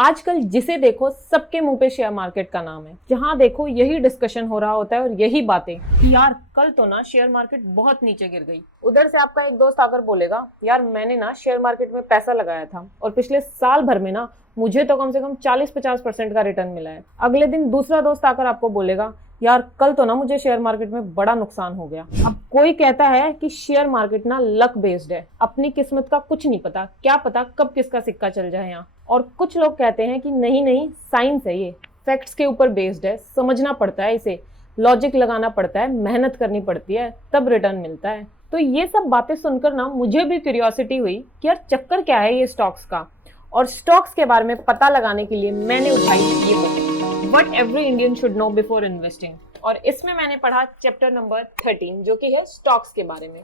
आजकल जिसे देखो सबके मुंह पे शेयर मार्केट का नाम है। जहां देखो यही डिस्कशन हो रहा होता है और यही बातें कि यार कल तो ना शेयर मार्केट बहुत नीचे गिर गई। उधर से आपका एक दोस्त आकर बोलेगा यार मैंने ना शेयर मार्केट में पैसा लगाया था और पिछले साल भर में ना मुझे तो कम से कम 40-50% का रिटर्न मिला है। अगले दिन दूसरा दोस्त आकर आपको बोलेगा यार कल तो ना मुझे शेयर मार्केट में बड़ा नुकसान हो गया। अब कोई कहता है कि शेयर मार्केट ना लक बेस्ड है, अपनी किस्मत का कुछ नहीं पता, क्या पता कब किसका सिक्का चल जाए यहाँ। और कुछ लोग कहते हैं कि नहीं नहीं साइंस है, ये फैक्ट्स के ऊपर बेस्ड है, समझना पड़ता है, इसे लॉजिक लगाना पड़ता है, मेहनत करनी पड़ती है, तब रिटर्न मिलता है। तो ये सब बातें सुनकर ना मुझे भी क्यूरियोसिटी हुई कि यार चक्कर क्या है ये स्टॉक्स का। और स्टॉक्स के बारे में पता लगाने के लिए मैंने उठाई ये book, what every Indian should know before investing. और इसमें मैंने पढ़ा चैप्टर नंबर 13 जो कि है स्टॉक्स के बारे में।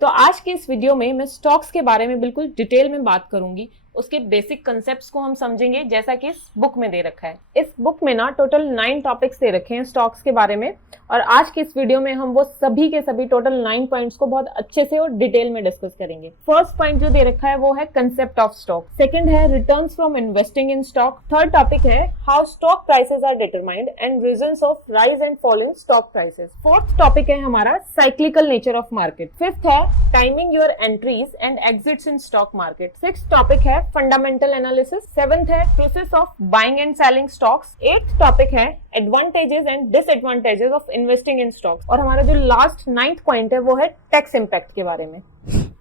तो आज के इस वीडियो में मैं स्टॉक्स के बारे में बिल्कुल डिटेल में बात करूंगी, उसके बेसिक कंसेप्ट्स को हम समझेंगे जैसा कि इस बुक में दे रखा है। इस बुक में ना टोटल 9 टॉपिक्स दे रखे हैं स्टॉक्स के बारे में, और आज के इस वीडियो में हम वो सभी के सभी टोटल 9 पॉइंट्स को बहुत अच्छे से और डिटेल में डिस्कस करेंगे। फर्स्ट पॉइंट जो दे रखा है वो है कंसेप्ट ऑफ स्टॉक, सेकंड है returns from investing in stock, third topic है how stock prices are determined and reasons of rise and fall in stock prices, fourth topic है हमारा cyclical nature of market, fifth है timing your entries and exits in stock market, sixth topic है fundamental analysis, seventh है process of buying and selling stocks, eighth topic है advantages and disadvantages of investing in stocks, और हमारा जो last 9th point है वो है tax impact के बारे में।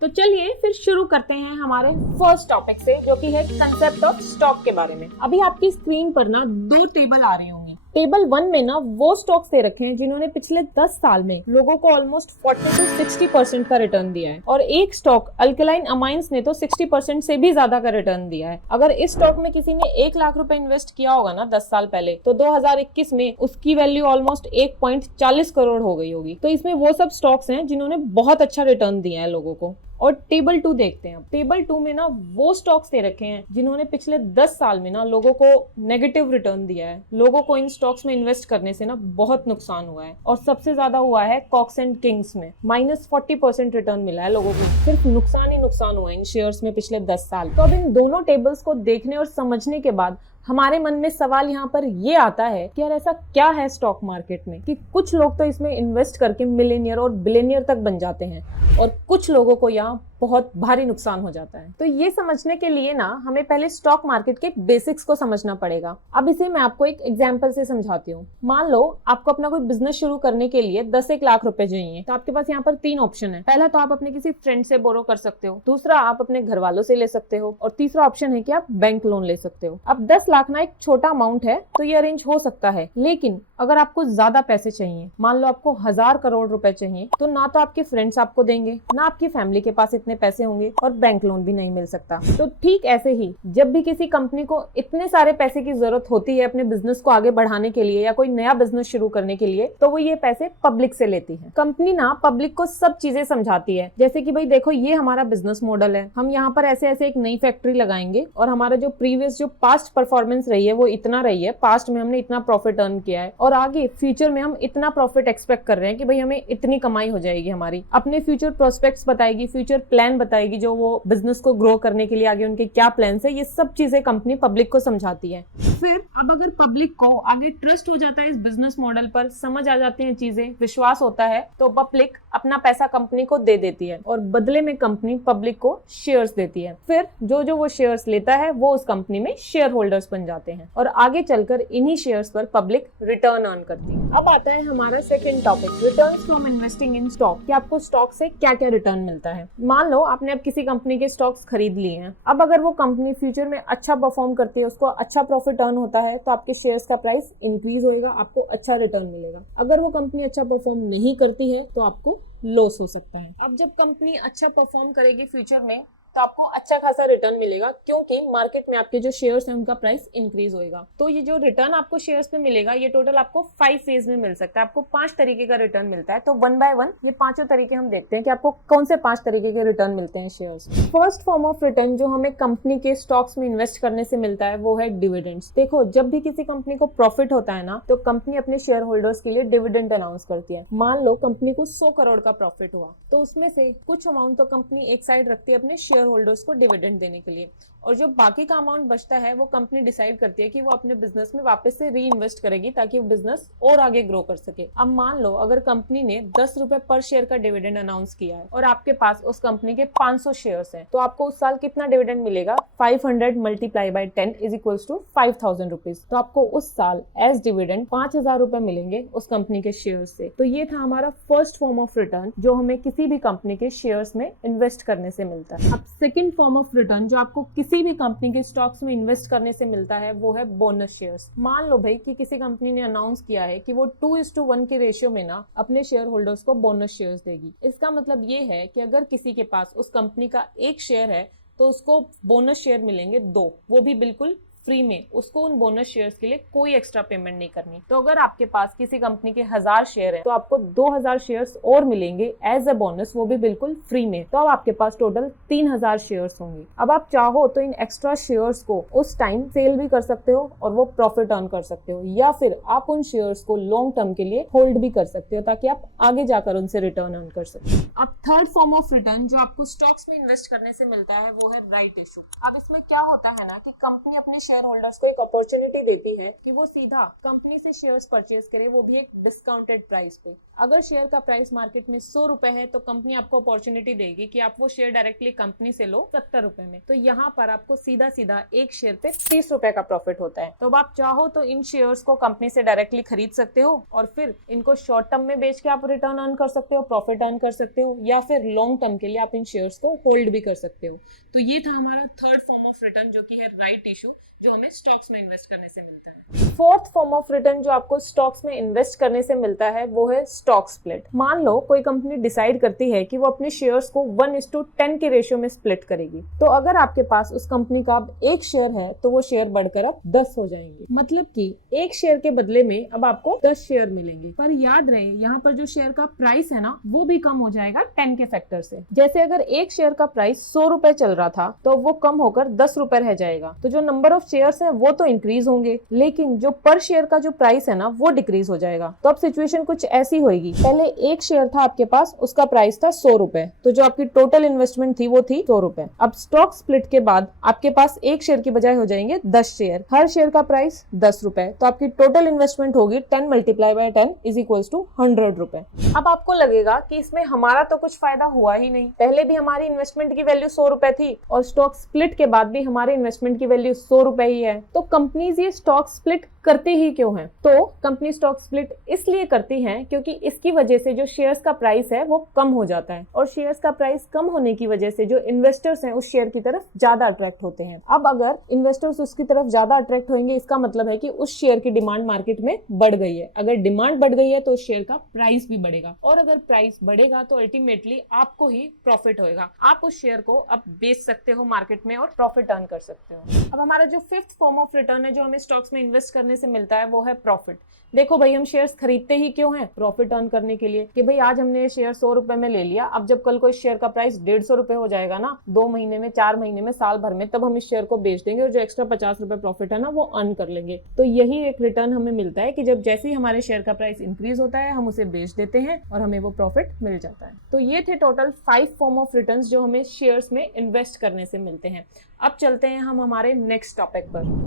तो चलिए फिर शुरू करते हैं हमारे फर्स्ट टॉपिक से जो कि है कंसेप्ट ऑफ स्टॉक के बारे में। अभी आपकी स्क्रीन पर ना 2 टेबल आ रही होंगी। टेबल 1 में ना वो स्टॉक्स दे रखे हैं जिन्होंने पिछले 10 साल में लोगों को ऑलमोस्ट 40 से 60% का रिटर्न दिया है, और एक स्टॉक अल्कलाइन अमाइंस ने तो 60% से भी ज्यादा का रिटर्न दिया है। अगर इस स्टॉक में किसी ने 1 लाख रुपए इन्वेस्ट किया होगा ना 10 साल पहले, तो 2021 में उसकी वैल्यू ऑलमोस्ट 1.40 करोड़ हो गई होगी। तो इसमें वो सब स्टॉक्स हैं जिन्होंने बहुत अच्छा रिटर्न दिया है लोगों को। और टेबल 2 देखते हैं। टेबल 2 में ना वो स्टॉक्स दे रखे हैं जिन्होंने पिछले 10 साल में ना लोगों को नेगेटिव रिटर्न दिया है, लोगों को इन स्टॉक्स में इन्वेस्ट करने से ना बहुत नुकसान हुआ है, और सबसे ज्यादा हुआ है कॉक्स एंड किंग्स में, -40% रिटर्न मिला है लोगों को। सिर्फ नुकसान ही नुकसान हुआ है इन शेयर्स में पिछले 10 साल। तो अब इन दोनों टेबल्स को देखने और समझने के बाद हमारे मन में सवाल यहाँ पर ये आता है कि यार ऐसा क्या है स्टॉक मार्केट में कि कुछ लोग तो इसमें इन्वेस्ट करके मिलियनियर और बिलियनियर तक बन जाते हैं, और कुछ लोगों को यहाँ बहुत भारी नुकसान हो जाता है। तो ये समझने के लिए ना हमें पहले स्टॉक मार्केट के बेसिक्स को समझना पड़ेगा। अब इसे मैं आपको एक एग्जांपल से समझाती हूँ। मान लो आपको अपना कोई बिजनेस शुरू करने के लिए 10-1 लाख रुपए चाहिए, तो आपके पास यहाँ पर 3 ऑप्शन है। पहला तो आप अपने किसी फ्रेंड से बोरो कर सकते हो, दूसरा आप अपने घर वालों से ले सकते हो, और तीसरा ऑप्शन है कि आप बैंक लोन ले सकते हो। अब 10 लाख ना एक छोटा अमाउंट है तो ये अरेंज हो सकता है, लेकिन अगर आपको ज्यादा पैसे चाहिए, मान लो आपको 1000 करोड़ रुपए चाहिए, तो ना तो आपके फ्रेंड्स आपको देंगे, ना आपकी फैमिली के पास इतने पैसे होंगे, और बैंक लोन भी नहीं मिल सकता। तो ठीक ऐसे ही जब भी किसी कंपनी को इतने सारे पैसे की जरूरत होती है अपने बिजनेस को आगे बढ़ाने के लिए या कोई नया बिजनेस शुरू करने के लिए, तो वो ये पैसे पब्लिक से लेती है। कंपनी ना पब्लिक को सब चीजें समझाती है, जैसे कि भाई देखो ये हमारा बिजनेस मॉडल है, हम यहाँ पर ऐसे ऐसे एक नई फैक्ट्री लगाएंगे, और हमारा जो प्रीवियस जो पास्ट परफॉर्मेंस रही है वो इतना रही है, पास्ट में हमने इतना प्रॉफिट अर्न किया है, और आगे फ्यूचर में हम इतना प्रॉफिट एक्सपेक्ट कर रहे हैं कि भाई हमें इतनी कमाई हो जाएगी हमारी। अपने फ्यूचर प्रोस्पेक्ट्स बताएगी, फ्यूचर प्लान बताएगी, जो वो बिजनेस को ग्रो करने के लिए आगे उनके क्या प्लान्स है, ये सब चीजें कंपनी पब्लिक को समझाती है। फिर अब अगर पब्लिक को आगे ट्रस्ट हो जाता है इस बिजनेस मॉडल पर, समझ आ जाती हैं चीजें, विश्वास होता है, तो पब्लिक अपना पैसा कंपनी को दे देती है, और बदले में कंपनी पब्लिक को शेयर्स देती है। फिर जो जो वो शेयर्स लेता है वो उस कंपनी में शेयर होल्डर्स बन जाते हैं, और आगे चलकर इन्हीं शेयर्स पर पब्लिक रिटर्न अर्न करती है। अब आता है हमारा second topic, returns from investing in stock, कि आपको स्टॉक से क्या क्या रिटर्न मिलता है। मान लो आपने अब किसी कंपनी के स्टॉक्स खरीद लिए हैं, अब अगर वो कंपनी फ्यूचर में अच्छा परफॉर्म करती है, उसको अच्छा प्रॉफिट अर्न होता है, तो आपके शेयर्स का प्राइस इंक्रीज होएगा, आपको अच्छा रिटर्न मिलेगा। अगर वो कंपनी अच्छा परफॉर्म नहीं करती है तो आपको लॉस हो सकता है। अब जब कंपनी अच्छा परफॉर्म करेगी फ्यूचर में, तो आपको अच्छा खासा रिटर्न मिलेगा, क्योंकि मार्केट में आपके जो शेयर्स हैं उनका प्राइस इंक्रीज होएगा। तो ये जो रिटर्न आपको शेयर्स पे मिलेगा, ये टोटल आपको 5 फेज में मिल सकता है। आपको 5 तरीके का रिटर्न मिलता है। तो 1 बाय 1 ये 5 तरीके हम देखते हैं कि आपको कौन से 5 तरीके के रिटर्न मिलते हैं shares. First form of return जो हमें कंपनी के स्टॉक्स में इन्वेस्ट करने से मिलता है वो है डिविडेंड्स। देखो जब भी किसी कंपनी को प्रॉफिट होता है ना, तो कंपनी अपने शेयर होल्डर्स के लिए डिविडेंड अनाउंस करती है। मान लो कंपनी को 100 करोड़ का प्रॉफिट हुआ, तो उसमें से कुछ अमाउंट तो कंपनी एक साइड रखती है अपने शेयर होल्डर्स को डिविडेंड देने के लिए, और जो बाकी का अमाउंट बचता है वो कंपनी डिसाइड करती है कि वो अपने बिजनेस में वापस से री इन्वेस्ट करेगी ताकि वो बिजनेस और आगे ग्रो कर सके। अब मान लो अगर कंपनी ने 10 रुपए पर शेयर का डिविडेंड अनाउंस किया है और आपके पास उस कंपनी के 500 शेयर्स हैं, तो आपको उस साल कितना डिविडेंड मिलेगा? 500 multiply by 10 is equals to 5000 rupees. तो आपको उस साल एज डिविडेंड 5000 रुपए मिलेंगे उस कंपनी के शेयर से। तो ये था हमारा फर्स्ट फॉर्म ऑफ रिटर्न जो हमें किसी भी कंपनी के शेयर्स में इन्वेस्ट करने से मिलता है। अब सेकंड फॉर्म ऑफ रिटर्न जो आपको किसी भी कंपनी के स्टॉक्स में इन्वेस्ट करने से मिलता है वो है बोनस शेयर्स। मान लो भाई कि किसी कंपनी ने अनाउंस किया है कि वो 2:1 के रेशियो में ना अपने शेयर होल्डर्स को बोनस शेयर्स देगी। इसका मतलब ये है कि अगर किसी के पास उस कंपनी का एक शेयर है तो उसको बोनस शेयर मिलेंगे 2, वो भी बिल्कुल फ्री में। उसको उन बोनस शेयर्स के लिए कोई एक्स्ट्रा पेमेंट नहीं करनी। तो अगर आपके पास किसी कंपनी के 1000 शेयर है तो आपको 2000 शेयर्स और मिलेंगे एज अ बोनस, वो भी बिल्कुल फ्री में। तो अब आपके पास टोटल 3000 शेयर्स होंगे। अब आप चाहो तो इन एक्स्ट्रा शेयर्स को उस टाइम सेल भी कर सकते हो और वो प्रॉफिट अर्न कर सकते हो, या फिर आप उन शेयर्स को लॉन्ग टर्म के लिए होल्ड भी कर सकते हो ताकि आप आगे जाकर उनसे रिटर्न अर्न कर सकते हो। अब थर्ड फॉर्म ऑफ रिटर्न जो आपको स्टॉक्स में इन्वेस्ट करने से मिलता है वो है राइट इशू। अब इसमें क्या होता है ना कि कंपनी अपने शेयर होल्डर्स को एक अपॉर्चुनिटी देती है कि वो सीधा कंपनी से शेयर्स परचेज करे, वो भी एक डिस्काउंटेड प्राइस पे। अगर शेयर का प्राइस मार्केट में 100 रुपए है तो कंपनी आपको अपॉर्चुनिटी देगी कि आप वो शेयर डायरेक्टली कंपनी से लो 70 रुपए में। तो यहाँ पर आपको सीधा सीधा एक शेयर पे 30 रुपए का प्रॉफिट होता है। तो अब आप चाहो तो इन शेयर्स को कंपनी से डायरेक्टली खरीद सकते हो और फिर इनको शॉर्ट टर्म में बेच के आप रिटर्न अर्न कर सकते हो, प्रॉफिट अर्न कर सकते हो, या फिर लॉन्ग टर्म के लिए आप इन शेयर्स को होल्ड भी कर सकते हो। तो ये था हमारा थर्ड फॉर्म ऑफ रिटर्न जो कि है राइट इशू, जो हमें स्टॉक्स में इन्वेस्ट करने से मिलता है। फोर्थ फॉर्म ऑफ रिटर्न जो आपको स्टॉक्स में इन्वेस्ट करने से मिलता है वो है स्टॉक स्प्लिट। मान लो कोई कंपनी डिसाइड करती है कि वो अपने शेयर्स को 1:10 के रेशियो में स्प्लिट करेगी। तो अगर आपके पास उस कंपनी का अब एक शेयर है तो वो शेयर बढ़कर अब 10 हो जाएंगे। मतलब कि एक शेयर के बदले में अब आपको 10 शेयर मिलेंगे। पर याद रहे यहाँ पर जो शेयर का प्राइस है ना वो भी कम हो जाएगा 10 के फैक्टर से। जैसे अगर एक शेयर का प्राइस 100 रुपए चल रहा था तो वो कम होकर 10 रुपए रह जाएगा। तो जो नंबर ऑफ शेयर्स हैं वो तो इंक्रीज होंगे, लेकिन जो पर शेयर का जो प्राइस है ना वो डिक्रीज हो जाएगा। तो अब सिचुएशन कुछ ऐसी होगी, पहले एक शेयर था आपके पास, उसका प्राइस था 100 रुपए, तो जो आपकी टोटल इन्वेस्टमेंट थी वो थी 100 रुपए। अब स्टॉक स्प्लिट के बाद आपके पास एक शेयर की बजाय हो जाएंगे 10 शेयर, हर शेयर का प्राइस 10 रुपए। तो आपकी टोटल इन्वेस्टमेंट होगी 10 multiply by 10 is equals to 100 रुपए। अब आपको लगेगा कि इसमें हमारा तो कुछ फायदा हुआ ही नहीं, पहले भी हमारी इन्वेस्टमेंट की वैल्यू 100 रुपए थी और स्टॉक स्प्लिट के बाद भी हमारे इन्वेस्टमेंट की वैल्यू 100 रुपए ही है। तो कंपनीज ये स्टॉक स्प्लिट करती ही क्यों हैं? तो कंपनी स्टॉक स्प्लिट इसलिए करती हैं क्योंकि इसकी वजह से जो शेयर्स का प्राइस है वो कम हो जाता है, और शेयर्स का प्राइस कम होने की वजह से जो इन्वेस्टर्स हैं उस शेयर की तरफ ज्यादा अट्रैक्ट होते हैं। अब अगर इन्वेस्टर्स उसकी तरफ ज्यादा अट्रैक्ट होंगे, इसका मतलब है कि उस शेयर की डिमांड मार्केट में बढ़ गई है। अगर डिमांड बढ़ गई है तो उस शेयर का प्राइस भी बढ़ेगा, और अगर प्राइस बढ़ेगा तो अल्टीमेटली आपको ही प्रॉफिट होगा। आप उस शेयर को अब बेच सकते हो मार्केट में और प्रॉफिट अर्न कर सकते हो। अब हमारा जो फिफ्थ फॉर्म ऑफ रिटर्न है जो हमें स्टॉक्स में इन्वेस्ट करने से मिलता है वो है प्रॉफिट। देखो भाई, हम शेयर्स खरीदते ही क्यों हैं? प्रॉफिट अर्न करने के लिए, कि भाई आज हमने ये शेयर 100 रुपए में ले लिया, अब जब कल को इस शेयर का प्राइस 150 रुपए हो जाएगा ना, 2 महीने में, 4 महीने में, साल भर में, तब हम इस शेयर को बेच देंगे और जो एक्स्ट्रा 50 रुपए प्रॉफिट है ना वो अर्न कर लेंगे। तो यही एक रिटर्न हमें मिलता है कि जब जैसे ही हमारे शेयर का प्राइस इंक्रीज होता है हम उसे बेच देते हैं और हमें वो प्रॉफिट मिल जाता है। तो ये थे टोटल 5 फॉर्म ऑफ रिटर्न्स जो हमें शेयर्स में इन्वेस्ट करने से मिलते हैं। अब चलते हैं हम हमारे नेक्स्ट टॉपिक पर।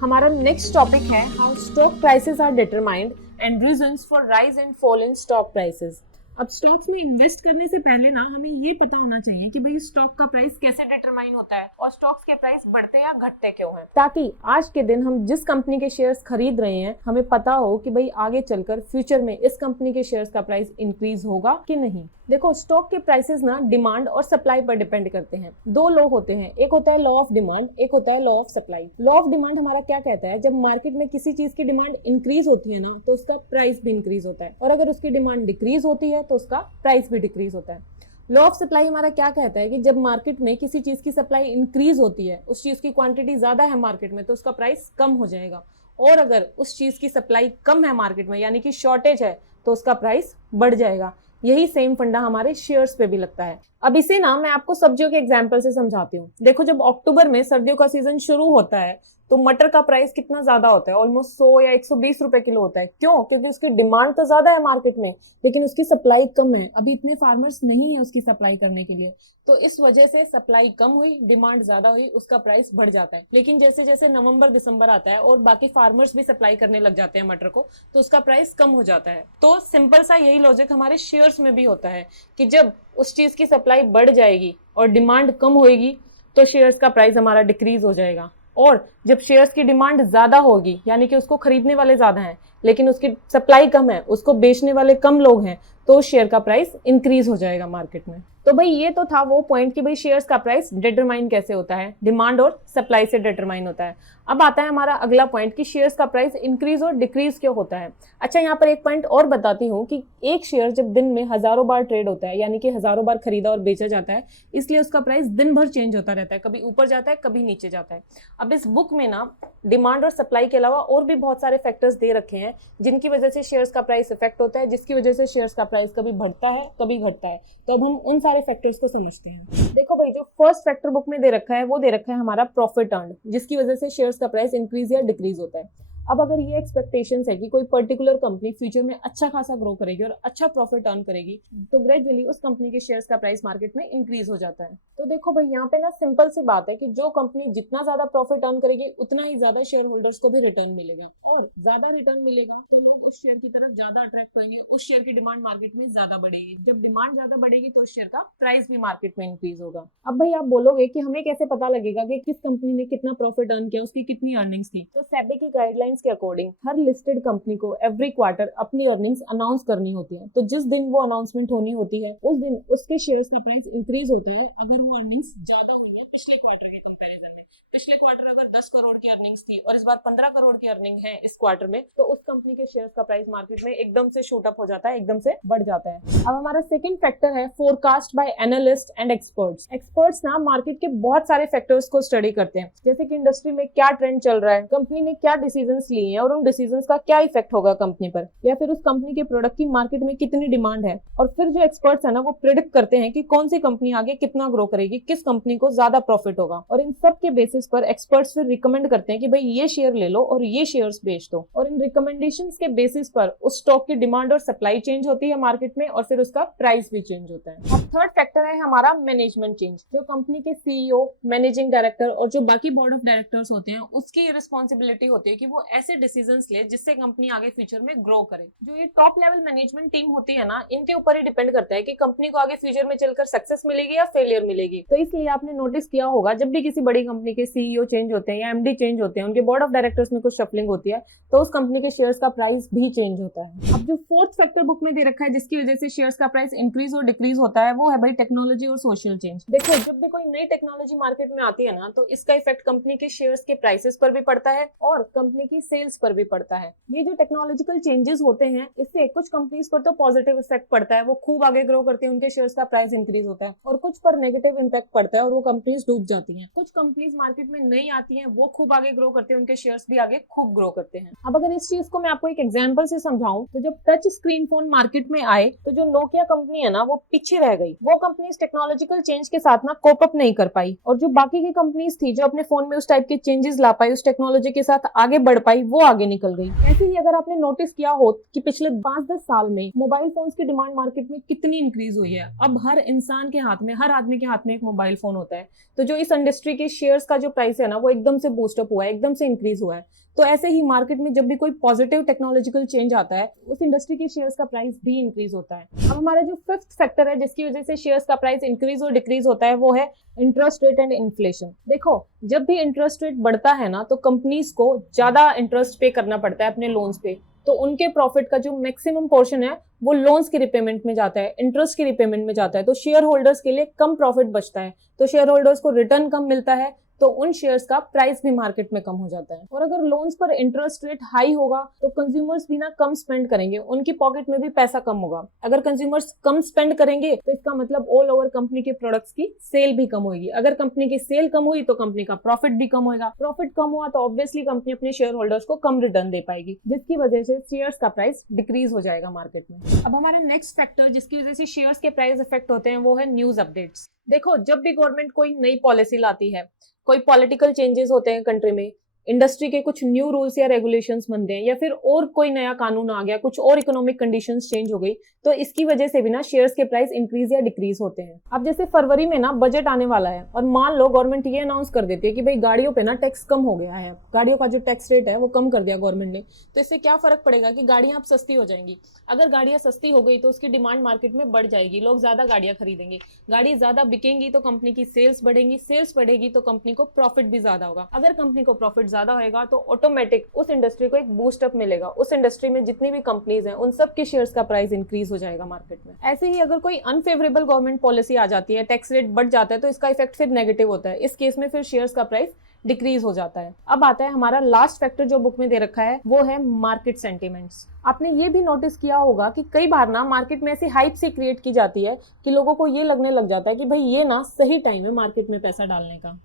हमारा नेक्स्ट टॉपिक है how stock prices are determined and reasons for rise and fall in stock prices. अब स्टॉक्स में इन्वेस्ट करने से पहले ना हमें ये पता होना चाहिए कि भाई स्टॉक का प्राइस कैसे डिटरमाइन होता है और स्टॉक्स के प्राइस बढ़ते या घटते क्यों हैं, ताकि आज के दिन हम जिस कंपनी के शेयर्स खरीद रहे हैं हमें पता हो कि भाई आगे चलकर फ्यूचर में इस कंपनी के शेयर्स का प्राइस इंक्रीज होगा कि नहीं। देखो, स्टॉक के प्राइसेस ना डिमांड और सप्लाई पर डिपेंड करते हैं। 2 लॉ होते हैं, एक होता है लॉ ऑफ डिमांड, एक होता है law of supply. Law of demand हमारा क्या कहता है, जब मार्केट में किसी चीज की डिमांड इंक्रीज होती है ना तो उसका प्राइस भी इंक्रीज होता है, और अगर उसकी डिमांड डिक्रीज होती है तो उसका प्राइस भी डिक्रीज होता है। लॉ ऑफ सप्लाई हमारा क्या कहता है कि जब मार्केट में किसी चीज की सप्लाई इंक्रीज होती है, उस चीज की क्वांटिटी ज्यादा है मार्केट में, तो उसका प्राइस कम हो जाएगा, और अगर उस चीज की सप्लाई कम है मार्केट में यानी कि शॉर्टेज है तो उसका प्राइस बढ़ जाएगा। यही सेम फंडा हमारे शेयर्स पे भी लगता है। अब इसे ना मैं आपको सब्जियों के एग्जांपल से समझाती हूँ। देखो, जब अक्टूबर में सर्दियों का सीजन शुरू होता है तो मटर का प्राइस कितना ज्यादा होता है, ऑलमोस्ट 100 या 120 रुपए किलो होता है। क्यों? क्योंकि उसकी डिमांड तो ज्यादा है मार्केट में, लेकिन उसकी सप्लाई कम है। अभी इतने फार्मर्स नहीं है उसकी सप्लाई करने के लिए, तो इस वजह से सप्लाई कम हुई, डिमांड ज्यादा हुई, उसका प्राइस बढ़ जाता है। लेकिन जैसे जैसे नवंबर दिसंबर आता है और बाकी फार्मर्स भी सप्लाई करने लग जाते हैं मटर को, तो उसका प्राइस कम हो जाता है। तो सिंपल सा यही लॉजिक हमारे शेयर्स में भी होता है कि जब उस चीज की सप्लाई बढ़ जाएगी और डिमांड कम होएगी, तो शेयर्स का प्राइस हमारा डिक्रीज हो जाएगा। और जब शेयर्स की डिमांड ज्यादा होगी, यानी कि उसको खरीदने वाले ज्यादा हैं लेकिन उसकी सप्लाई कम है, उसको बेचने वाले कम लोग हैं, तो शेयर का प्राइस इंक्रीज हो जाएगा मार्केट में। तो भाई ये तो था वो पॉइंट कि भाई शेयर्स का प्राइस डिटरमाइन कैसे होता है, डिमांड और सप्लाई से डिटरमाइन होता है। अब आता है हमारा अगला पॉइंट कि शेयर्स का प्राइस इंक्रीज और डिक्रीज क्यों होता है। अच्छा, यहाँ पर एक पॉइंट और बताती हूँ कि एक शेयर जब दिन में हजारों बार ट्रेड होता है, यानी कि हजारों बार खरीदा और बेचा जाता है, इसलिए उसका प्राइस दिन भर चेंज होता रहता है, कभी ऊपर जाता है कभी नीचे जाता है। अब इस बुक में ना डिमांड और सप्लाई के अलावा और भी बहुत सारे फैक्टर्स दे रखे हैं जिनकी वजह से शेयर्स का प्राइस इफेक्ट होता है, जिसकी वजह से शेयर्स का प्राइस कभी बढ़ता है कभी घटता है। तो अब हम उन सारे फैक्टर्स को समझते हैं। देखो भाई, जो फर्स्ट फैक्टर बुक में दे रखा है वो दे रखा है हमारा प्रॉफिट अर्न, जिसकी वजह से शेयर्स का प्राइस इंक्रीज या डिक्रीज होता है। अब अगर ये एक्सपेक्टेशंस है कि कोई पर्टिकुलर कंपनी फ्यूचर में अच्छा खासा ग्रो करेगी और अच्छा प्रॉफिट अर्न करेगी, तो ग्रेजुअली उस कंपनी के शेयर्स का प्राइस मार्केट में इंक्रीज हो जाता है। तो देखो भाई, यहाँ पे ना सिंपल सी बात है कि जो कंपनी जितना ज्यादा प्रॉफिट अर्न करेगी उतना ही ज्यादा शेयर होल्डर्स को भी रिटर्न मिलेगा, और ज्यादा रिटर्न मिलेगा तो लोग उस शेयर की तरफ ज्यादा अट्रैक्ट होंगे, उस शेयर की डिमांड मार्केट में ज्यादा बढ़ेगी। जब डिमांड ज्यादा बढ़ेगी तो उस शेयर का प्राइस भी मार्केट में इंक्रीज होगा। अब भाई आप बोलोगे कि हमें कैसे पता लगेगा कि किस कंपनी ने कितना प्रॉफिट अर्न किया, उसकी कितनी अर्निंग्स थी। तो सेबी की गाइडलाइंस के अकॉर्डिंग हर लिस्टेड कंपनी को एवरी क्वार्टर अपनी अर्निंग्स अनाउंस करनी होती है। तो जिस दिन वो अनाउंसमेंट होनी होती है उस दिन उसके शेयर्स का प्राइस इंक्रीज होता है अगर वो अर्निंग्स ज्यादा हुई है पिछले क्वार्टर के कंपैरिजन में। पिछले क्वार्टर अगर 10 करोड़ की अर्निंग्स थी और इस बार 15 करोड़ की अर्निंग है इस क्वार्टर में, तो उस कंपनी के शेयर्स का प्राइस मार्केट में एकदम से शूट अप हो जाता है, एकदम से बढ़ जाता है। अब हमारा सेकंड फैक्टर है forecast by analyst and experts. Experts ना मार्केट के बहुत सारे फैक्टर्स को स्टडी करते हैं, जैसे कि इंडस्ट्री में क्या ट्रेंड चल रहा है, कंपनी ने क्या डिसीजंस लिए हैं और उन डिसीजंस का क्या इफेक्ट होगा कंपनी पर, या फिर उस कंपनी के प्रोडक्ट की मार्केट में कितनी डिमांड है। और फिर जो एक्सपर्ट्स है ना वो प्रिडिक्ट करते हैं कि कौन सी कंपनी आगे कितना ग्रो करेगी, किस कंपनी को ज्यादा प्रॉफिट होगा, और इन सब के बेसिस पर एक्सपर्ट्स फिर रिकमेंड करते हैं कि भाई ये शेयर ले लो और ये शेयर्स बेच दो। और इन रिकमेंडेशंस के बेसिस पर उस स्टॉक की डिमांड और सप्लाई चेंज होती है मार्केट में, और फिर उसका प्राइस भी चेंज होता है। अब थर्ड फैक्टर है हमारा मैनेजमेंट चेंज। जो कंपनी के सीईओ, मैनेजिंग डायरेक्टर और जो बाकी बोर्ड ऑफ डायरेक्टर्स होते हैं, उसकी रिस्पॉन्सिबिलिटी होती है कि वो ऐसे डिसीजंस ले जिससे कंपनी आगे फ्यूचर में ग्रो करे। जो ये टॉप लेवल मैनेजमेंट टीम होती है ना, इनके ऊपर ही डिपेंड करता है कि कंपनी को आगे फ्यूचर में चलकर सक्सेस मिलेगी या फेलियर मिलेगी। तो इसलिए आपने नोटिस किया होगा जब भी किसी बड़ी कंपनी के सीईओ चेंज होते हैं या एमडी चेंज होते हैं, उनके बोर्ड ऑफ डायरेक्टर्स में कुछ शफलिंग होती है, तो उस कंपनी के शेयर्स का प्राइस भी चेंज होता है। अब जो फोर्थ फैक्टर बुक में दे रखा है जिसकी वजह से शेयर्स का प्राइस इंक्रीज और डिक्रीज होता है, वो है भाई टेक्नोलॉजी और सोशल चेंज। देखो, जब भी कोई नई टेक्नोलॉजी मार्केट में आती है ना, तो इसका इफेक्ट कंपनी के शेयर्स के प्राइसेस पर भी पड़ता है और कंपनी की सेल्स पर भी पड़ता है। ये जो टेक्नोलॉजिकल चेंजेस होते हैं, इससे कुछ कंपनीज पर तो पॉजिटिव इफेक्ट पड़ता है, वो खूब आगे ग्रो करती है, उनके शेयर्स का प्राइस इंक्रीज होता है, और कुछ पर नेगेटिव इंपैक्ट पड़ता है और वो कंपनीज डूब जाती हैं। कुछ कंपनीज मार्केट में नई आती हैं, वो खूब आगे ग्रो करते हैं, उनके शेयर्स भी आगे खूब ग्रो करते हैं। अब अगर इस चीज को मैं आपको एक एग्जांपल से समझाऊं, तो जब टच स्क्रीन फोन मार्केट में आए तो जो नोकिया कंपनी है ना, वो पीछे रह गई। वो कंपनी इस टेक्नोलॉजिकल चेंज के साथ ना कोप अप नहीं कर पाई, और जो बाकी की कंपनीज थी जो अपने फोन में उस टाइप के चेंजेस ला पाई, उस टेक्नोलॉजी के साथ आगे बढ़ पाई, वो आगे निकल गई। ऐसे ही अगर आपने नोटिस किया हो कि पिछले 5-10 साल में मोबाइल फोन्स की डिमांड मार्केट में कितनी इंक्रीज हुई है। अब हर इंसान के हाथ में, हर आदमी के हाथ में एक मोबाइल फोन होता है, तो जो इस इंडस्ट्री के शेयर्स का जो प्राइस है ना, वो एकदम से बूस्टअप हुआ है, एकदम से इंक्रीज हुआ है। तो ऐसे ही मार्केट में जब भी कोई पॉजिटिव टेक्नोलॉजिकल चेंज आता है, उस इंडस्ट्री के शेयर्स का प्राइस भी इंक्रीज होता है। अब हमारा जो फिफ्थ फैक्टर है जिसकी वजह से शेयर्स का प्राइस इंक्रीज और डिक्रीज होता है, वो है इंटरेस्ट रेट एंड इन्फ्लेशन। देखो, जब भी इंटरेस्ट रेट बढ़ता है ना, तो कंपनीज को ज्यादा इंटरेस्ट पे करना पड़ता है अपने लोन्स पे, तो उनके प्रॉफिट का जो मैक्सिमम पोर्शन है वो लोन्स की रिपेमेंट में जाता है, इंटरेस्ट की रिपेमेंट में जाता है। तो शेयर होल्डर्स के लिए कम प्रॉफिट बचता है, तो शेयर होल्डर्स को रिटर्न कम मिलता है, तो उन शेयर्स का प्राइस भी मार्केट में कम हो जाता है। और अगर लोन्स पर इंटरेस्ट रेट हाई होगा तो कंज्यूमर्स भी ना कम स्पेंड करेंगे, उनकी पॉकेट में भी पैसा कम होगा। अगर कंज्यूमर्स कम स्पेंड करेंगे तो इसका मतलब ऑल ओवर कंपनी के प्रोडक्ट्स की सेल भी कम होगी। अगर कंपनी की सेल कम हुई तो कंपनी का प्रॉफिट भी कम होगा। प्रॉफिट कम हुआ तो ऑब्वियसली कंपनी अपने शेयर होल्डर्स को कम रिटर्न दे पाएगी, जिसकी वजह से शेयर्स का प्राइस डिक्रीज हो जाएगा मार्केट में। अब हमारा नेक्स्ट फैक्टर जिसकी वजह से शेयर्स के प्राइस इफेक्ट होते हैं, वो है न्यूज अपडेट्स। देखो, जब भी गवर्नमेंट कोई नई पॉलिसी लाती है, कोई पॉलिटिकल चेंजेस होते हैं कंट्री में, इंडस्ट्री के कुछ न्यू रूल्स या रेगुलेशंस बनते हैं, या फिर और कोई नया कानून आ गया, कुछ और इकोनॉमिक कंडीशंस चेंज हो गई, तो इसकी वजह से भी ना शेयर्स के प्राइस इंक्रीज या डिक्रीज होते हैं। अब जैसे फरवरी में ना बजट आने वाला है और मान लो गवर्नमेंट ये अनाउंस कर देती है कि भाई गाड़ियों पे ना टैक्स कम हो गया है, गाड़ियों का जो टैक्स रेट है वो कम कर दिया गवर्नमेंट ने, तो इससे क्या फर्क पड़ेगा कि गाड़ियां अब सस्ती हो जाएंगी। अगर गाड़ियां सस्ती हो गई तो उसकी डिमांड मार्केट में बढ़ जाएगी, लोग ज्यादा गाड़ियां खरीदेंगे, गाड़ी ज्यादा बिकेंगी तो कंपनी की सेल्स बढ़ेंगी, सेल्स बढ़ेगी तो कंपनी को प्रॉफिट भी ज्यादा होगा। अगर कंपनी को प्रॉफिट ज्यादा होगा तो ऑटोमेटिक उस इंडस्ट्री को एक बूस्ट अप मिलेगा, उस इंडस्ट्री में जितनी भी कंपनीज हैं उन सब के शेयर्स का प्राइस इंक्रीज हो जाएगा मार्केट में। ऐसे ही अगर कोई अनफेवरेबल गवर्नमेंट पॉलिसी आ जाती है, टैक्स रेट बढ़ जाता है, तो इसका इफेक्ट फिर नेगेटिव होता है, इस केस में फिर शेयर्स का प्राइस डिक्रीज हो जाता है। अब आता है हमारा लास्ट फैक्टर जो बुक में दे रखा है, वो है मार्केट सेंटिमेंट्स। आपने ये भी नोटिस किया होगा कि कई बार ना मार्केट में ऐसी हाइप सी क्रिएट की जाती है कि लोगों को ये लगने लग जाता है कि भाई ये ना सही टाइम है मार्केट में पैसा डालने का,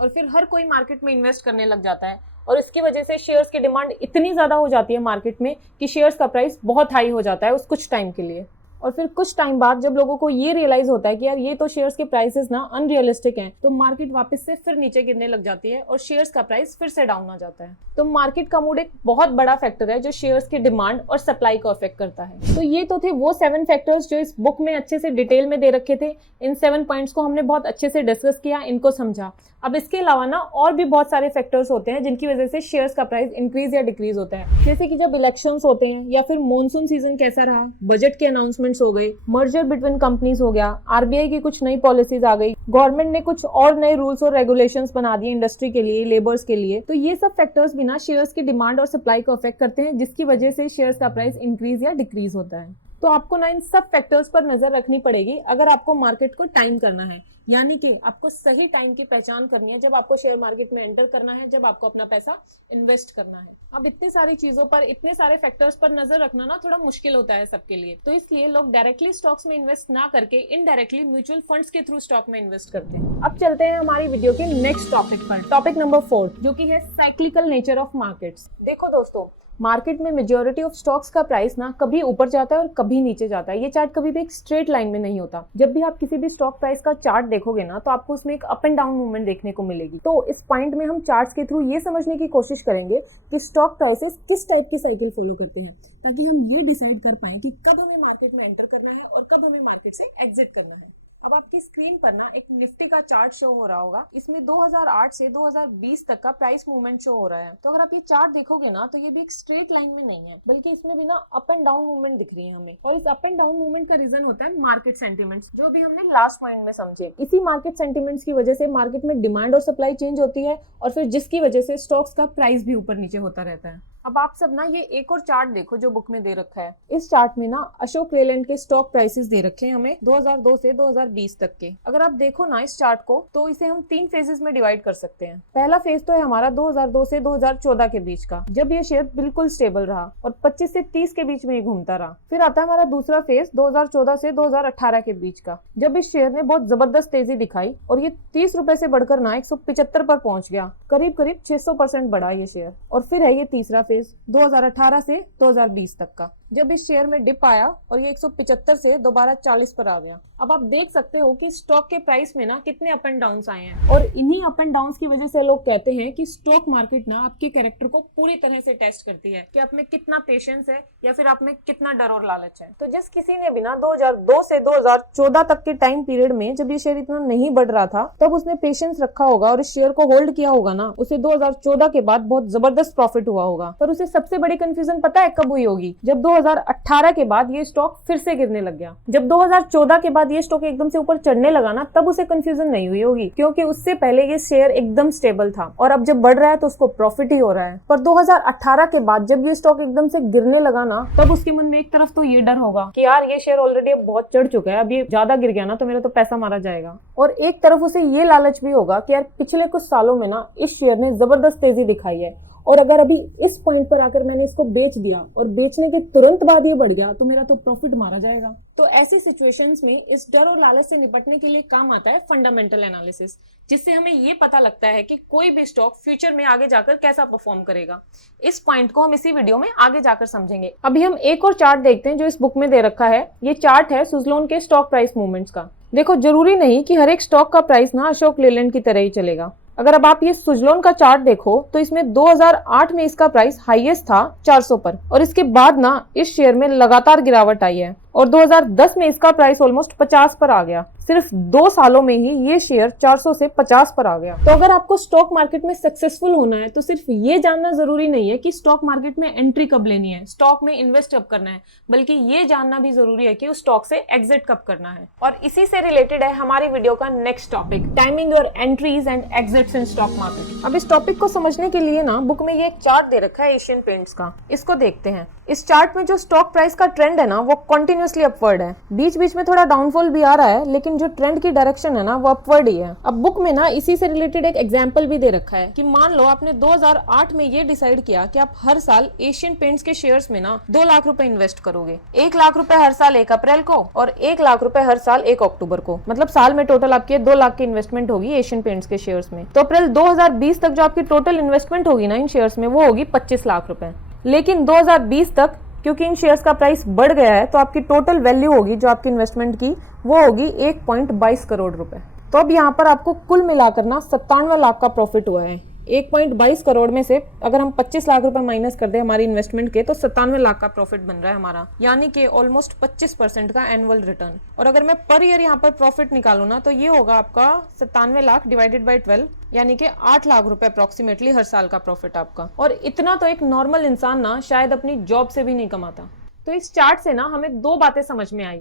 और फिर हर कोई मार्केट में इन्वेस्ट करने लग जाता है, और इसकी वजह से शेयर्स की डिमांड इतनी ज्यादा हो जाती है मार्केट में कि शेयर्स का प्राइस बहुत हाई हो जाता है उस कुछ टाइम के लिए। और फिर कुछ टाइम बाद जब लोगों को ये रियलाइज होता है कि यार ये तो शेयर्स के प्राइसेस ना अनरियलिस्टिक हैं, तो मार्केट वापस से फिर नीचे गिरने लग जाती है और शेयर्स का प्राइस फिर से डाउन आ जाता है। तो मार्केट का मूड एक बहुत बड़ा फैक्टर है जो शेयर्स की डिमांड और सप्लाई को अफेक्ट करता है। तो ये तो थे वो 7 फैक्टर्स जो इस बुक में अच्छे से डिटेल में दे रखे थे। इन 7 पॉइंट्स को हमने बहुत अच्छे से डिस्कस किया, इनको समझा। अब इसके अलावा ना और भी बहुत सारे फैक्टर्स होते हैं जिनकी वजह से शेयर्स का प्राइस इंक्रीज या डिक्रीज होता है, जैसे कि जब इलेक्शंस होते हैं, या फिर मॉनसून सीजन कैसा रहा, बजट के अनाउंसमेंट्स हो गए, मर्जर बिटवीन कंपनीज हो गया, आरबीआई की कुछ नई पॉलिसीज आ गई, गवर्नमेंट ने कुछ और नए रूल्स और रेगुलेशंस बना दिए इंडस्ट्री के लिए, लेबर्स के लिए। तो ये सब फैक्टर्स भी ना शेयर्स की डिमांड और सप्लाई को अफेक्ट करते हैं, जिसकी वजह से शेयर्स का प्राइस इंक्रीज या डिक्रीज होता है। तो आपको ना इन सब फैक्टर्स पर नजर रखनी पड़ेगी अगर आपको मार्केट को टाइम करना है, यानी कि आपको सही टाइम की पहचान करनी है जब आपको शेयर मार्केट में एंटर करना है, जब आपको अपना पैसा इन्वेस्ट करना है। अब इतनी सारी चीजों पर, इतने सारे फैक्टर्स पर नजर रखना ना थोड़ा मुश्किल होता है सबके लिए, तो इसलिए लोग डायरेक्टली स्टॉक्स में इन्वेस्ट ना करके इनडायरेक्टली म्यूचुअल फंड्स के थ्रू स्टॉक में इन्वेस्ट करते हैं। अब चलते हैं हमारी वीडियो के नेक्स्ट टॉपिक पर, टॉपिक नंबर 4, जो कि है साइक्लिकल नेचर ऑफ मार्केट्स। देखो दोस्तों, मार्केट में मेजॉरिटी ऑफ स्टॉक्स का प्राइस ना कभी ऊपर जाता है और कभी नीचे जाता है। ये चार्ट कभी भी एक स्ट्रेट लाइन में नहीं होता। जब भी आप किसी भी स्टॉक प्राइस का चार्ट देखोगे ना, तो आपको उसमें एक अप एंड डाउन मूवमेंट देखने को मिलेगी। तो इस पॉइंट में हम चार्ट्स के थ्रू ये समझने की कोशिश करेंगे कि स्टॉक प्राइसेस किस टाइप की साइकिल फॉलो करते हैं, ताकि हम ये डिसाइड कर पाए कि कब हमें मार्केट में एंटर करना है और कब हमें मार्केट से एग्जिट करना है। अब आपकी स्क्रीन पर ना एक निफ्टी का चार्ट शो हो रहा होगा। इसमें 2008 से 2020 तक का प्राइस मूवमेंट शो हो रहा है। तो अगर आप ये चार्ट देखोगे ना, तो ये भी एक स्ट्रेट लाइन में नहीं है, बल्कि इसमें भी ना अप एंड डाउन मूवमेंट दिख रही है हमें। और इस अप एंड डाउन मूवमेंट का रीजन होता है मार्केट सेंटिमेंट्स, जो भी हमने लास्ट पॉइंट में समझे। इसी मार्केट सेंटिमेंट्स की वजह से मार्केट में डिमांड और सप्लाई चेंज होती है, और फिर जिसकी वजह से स्टॉक्स का प्राइस भी ऊपर नीचे होता रहता है। अब आप सब ना ये एक और चार्ट देखो जो बुक में दे रखा है। इस चार्ट में ना अशोक लेलैंड के स्टॉक प्राइसेस दे रखे हैं हमें 2002 से 2020 तक के। अगर आप देखो ना इस चार्ट को, तो इसे हम 3 फेजेस में डिवाइड कर सकते हैं। पहला फेज तो है हमारा 2002 से 2014 के बीच का, जब ये शेयर बिल्कुल स्टेबल रहा और 25 से 30 के बीच में ही घूमता रहा। फिर आता है हमारा दूसरा फेज 2014 से 2018 के बीच का, जब इस शेयर ने बहुत जबरदस्त तेजी दिखाई और ये 30 रुपए से बढ़कर ना 175 पर पहुंच गया, करीब करीब 600% बढ़ा ये शेयर। और फिर है ये तीसरा फेज 2018 से 2020 तक का, जब इस शेयर में डिप आया और ये 175 से दोबारा 40 पर आ गया। अब आप देख सकते हो कि स्टॉक के प्राइस में ना कितने अप एंड डाउन्स आए हैं, और इन्हीं अप एंड डाउन्स की वजह से लोग कहते हैं कि स्टॉक मार्केट ना आपके कैरेक्टर को पूरी तरह से टेस्ट करती है, कि आप में कितना पेशेंस है या फिर आप में कितना डर और लालच है। तो जिस किसी ने भी ना 2002 से 2014 तक के टाइम पीरियड में, जब ये शेयर इतना नहीं बढ़ रहा था, तब उसने पेशेंस रखा होगा और इस शेयर को होल्ड किया होगा ना, उसे 2014 के बाद बहुत जबरदस्त प्रॉफिट हुआ होगा। पर उसे सबसे बड़ी कंफ्यूजन पता है कब हुई होगी? जब 2018 के बाद ये स्टॉक फिर से गिरने लग गया। जब 2014 के बाद ये स्टॉक एकदम से ऊपर चढ़ने लगा ना, तब उसे कंफ्यूजन नहीं हुई होगी, क्योंकि उससे पहले ये शेयर एकदम स्टेबल था और अब जब बढ़ रहा है तो उसको प्रॉफिट ही हो रहा है। पर 2018 के बाद जब ये स्टॉक एकदम से गिरने लगा ना, तब उसके मन में एक तरफ तो ये डर होगा कि यार ये शेयर ऑलरेडी अब बहुत चढ़ चुका है, अब ये ज्यादा गिर गया ना तो मेरा तो पैसा मारा जाएगा। और एक तरफ उसे ये लालच भी होगा कि यार पिछले कुछ सालों में ना इस शेयर ने जबरदस्त तेजी दिखाई है, और अगर अभी इस पॉइंट पर आकर मैंने इसको बेच दिया और बेचने के तुरंत बाद ये बढ़ गया तो मेरा तो प्रॉफिट मारा जाएगा। तो ऐसे सिचुएशंस में इस डर और लालच से निपटने के लिए काम आता है फंडामेंटल एनालिसिस, जिससे हमें ये पता लगता है कि कोई भी स्टॉक फ्यूचर में आगे जाकर कैसा परफॉर्म करेगा। इस पॉइंट को हम इसी वीडियो में आगे जाकर समझेंगे। अभी हम एक और चार्ट देखते हैं जो इस बुक में दे रखा है। ये चार्ट है सुज़लोन के स्टॉक प्राइस मूवमेंट्स का। देखो, जरूरी नहीं कि हर एक स्टॉक का प्राइस ना अशोक लेलैंड की तरह ही चलेगा। अगर अब आप ये सुजलोन का चार्ट देखो तो इसमें 2008 में इसका प्राइस हाईएस्ट था 400 पर और इसके बाद ना इस शेयर में लगातार गिरावट आई है और 2010 में इसका प्राइस ऑलमोस्ट 50 पर आ गया। सिर्फ 2 सालों में ही ये शेयर 400 से 50 पर आ गया। तो अगर आपको स्टॉक मार्केट में सक्सेसफुल होना है तो सिर्फ ये जानना जरूरी नहीं है कि स्टॉक मार्केट में एंट्री कब लेनी है, स्टॉक में इन्वेस्ट कब करना है, बल्कि ये जानना भी जरूरी है कि उस स्टॉक से एग्जिट कब करना है। और इसी से रिलेटेड है हमारी वीडियो का next topic, timing your entries and exits in stock market. अब इस टॉपिक को समझने के लिए ना बुक में ये एक चार्ट दे रखा है एशियन पेंट्स का, इसको देखते हैं। इस चार्ट में जो स्टॉक प्राइस का ट्रेंड है ना वो कंटिन्यूअसली अपवर्ड है, बीच बीच में थोड़ा डाउनफॉल भी आ रहा है, लेकिन जो ट्रेंड की डायरेक्शन है ना वो अपवर्ड ही है। अब बुक में ना इसी से रिलेटेड एक एग्जांपल भी दे रखा है कि मान लो आपने 2008 में ये डिसाइड किया कि आप हर साल एशियन पेंट्स के शेयर्स में ना 2 लाख रुपए इन्वेस्ट करोगे। 1 लाख रुपए हर साल 1 अप्रैल को और 1 लाख रुपए हर साल 1 अक्टूबर को, मतलब साल में टोटल आपकी 2 लाख की इन्वेस्टमेंट होगी एशियन पेंट्स के शेयर्स में। तो अप्रैल 2020 तक जो आपकी टोटल इन्वेस्टमेंट होगी ना इन शेयर्स में वो होगी 25 लाख रुपए। लेकिन 2020 तक क्योंकि इन शेयर्स का प्राइस बढ़ गया है तो आपकी टोटल वैल्यू होगी जो आपकी इन्वेस्टमेंट की वो होगी 1.22 करोड़ रुपए। तो अब यहाँ पर आपको कुल मिलाकर ना 97 लाख का प्रॉफिट हुआ है। 1.22 करोड़ में से अगर हम 25 लाख रुपए माइनस कर दे हमारी इन्वेस्टमेंट के तो 97 लाख का प्रॉफिट बन रहा है हमारा, यानी कि ऑलमोस्ट 25% का एनुअल रिटर्न। और अगर मैं पर ईयर यहाँ पर प्रॉफिट निकालू ना तो ये होगा आपका 97 लाख डिवाइडेड बाई 12, यानी कि 8 लाख रुपए अप्रोक्सीमेटली हर साल का प्रॉफिट आपका। और इतना तो एक नॉर्मल इंसान ना शायद अपनी जॉब से भी नहीं कमाता। तो इस चार्ट से ना हमें 2 बातें समझ में आई।